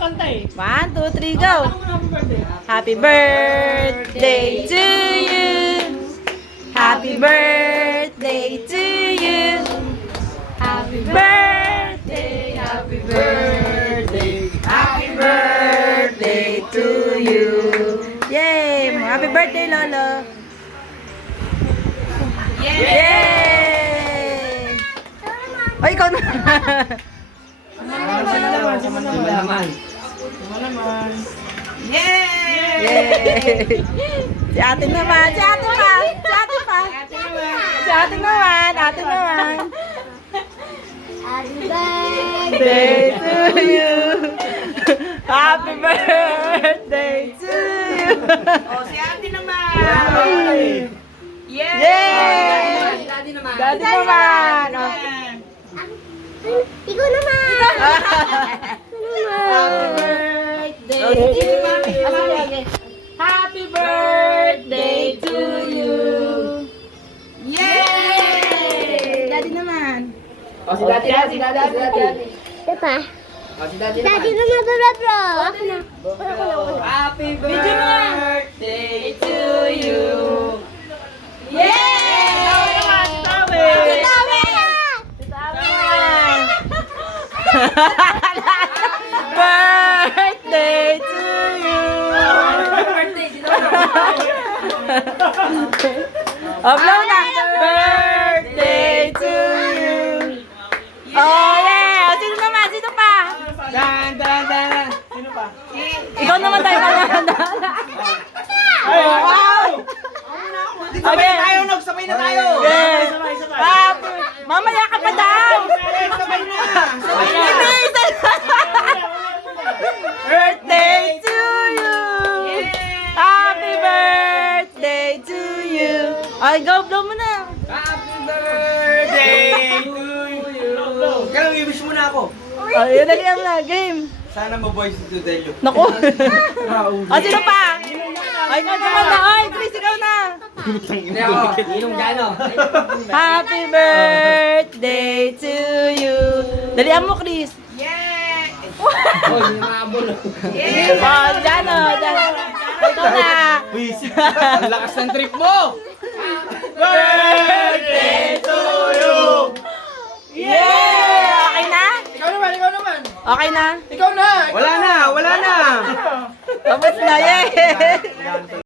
kanta eh. 1, 2, 3, go! Happy birthday. Happy birthday to you. Happy birthday to you. Happy birthday, happy birthday, happy birthday to you. Yay! Happy birthday, Lolo. Yay! O, ikaw na. Sama naman. Yay! Yay! Si ate naman, si ate pa, si ate pa. Si ate naman, ate naman. Happy birthday. Birthday to you. Happy birthday to you. Oh, si ate naman. Yay! Daddy naman. Daddy naman. Oh. Ikaw naman. Happy birthday. Happy birthday to you. Yay! Daddy naman. Oh, si daddy. Diba? Oh, si daddy Daddy naman. naman, bro. Ako na. Happy birthday to you. Yay! Birthday to you. Oh, blow na. Birthday to you. Oh, yeah. Sino naman? Sino pa? Dan. Sino pa? Ikaw naman tayo. Ay, wow! Sabay Okay. na tayo, Nog. Sabay na tayo. Yes. Sabay. Mamaya ka pa daw. Sabay na. Hindi, isa Birthday to you. Happy birthday to you. Ay, go, blow mo na. Happy birthday to you. Kailang i-wish mo na ako. Ay, dali ang na, game. Sana maboy si Tudelio. Naku. Sino pa? Ay, ikaw naman na. Ay, please, ikaw na. Hindi ako. Inong gano. Happy birthday to you. Dalihan mo, Chris. Oh, hindi maabol. Oh, dyan o. Ito na. Ang lakas ng trip mo. Birthday to you. Yeah! Okay na? Ikaw naman. Okay na? Wala na. Tapos na, yeah!